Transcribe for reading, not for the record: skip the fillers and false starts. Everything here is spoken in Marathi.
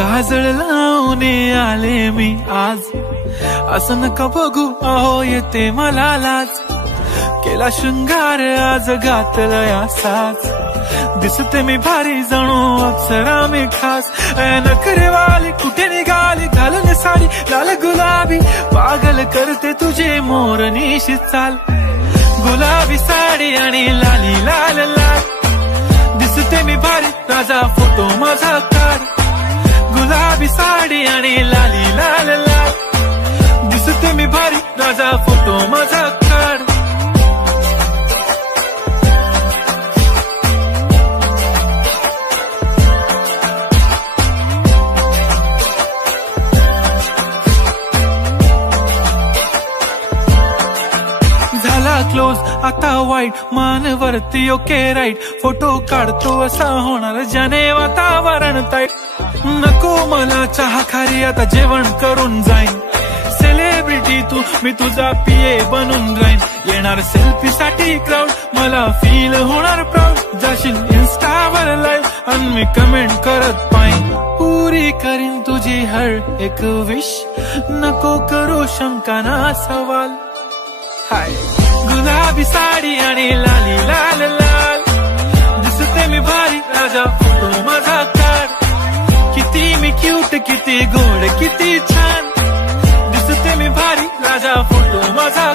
काजळ लावून आले मी आज, असं नका बघू अहो येते मला लाज. केला शृंगार आज घातलाय असाच, दिसते मी भारी जणू अप्सरा मी खास. नखरेवाली कुठे निघाली घालून साडी लाल गुलाबी, पागल करते तुझे मोरनीशी चाल. गुलाबी साडी आणि लाली लाल लाल, दिसते मी भारी राजा फोटो माझा काढ. गुलाबी साडी आणि लाली लाल लाल, दिसते मी भारी राजा फोटो माझा काढ. क्लोज आता वाईट मानवरती ओके राईट, फोटो काढतो असा होणार ज्याने वातावरण ताईट. नको मला चहा खारी आता जेवण करून जाईन, सेलिब्रिटी तू मी तुझा पीए बनून राहीन. येणार सेल्फी साठी क्राऊड मला फील होणार प्राऊड, जाशील इन्स्टावर लाईव्ह आणि मी कमेंट करत पाईन. पुरी करीन तुझी हर एक विश, नको करू शंका ना सवाल. हाय गुलाबी साडी आणि लाली लाल लाल, दिसते मी भारी राजा फोटो माझा काढ. किती मी क्यूट किती गोड किती छान, दिसते मी भारी राजा फोटो माझा.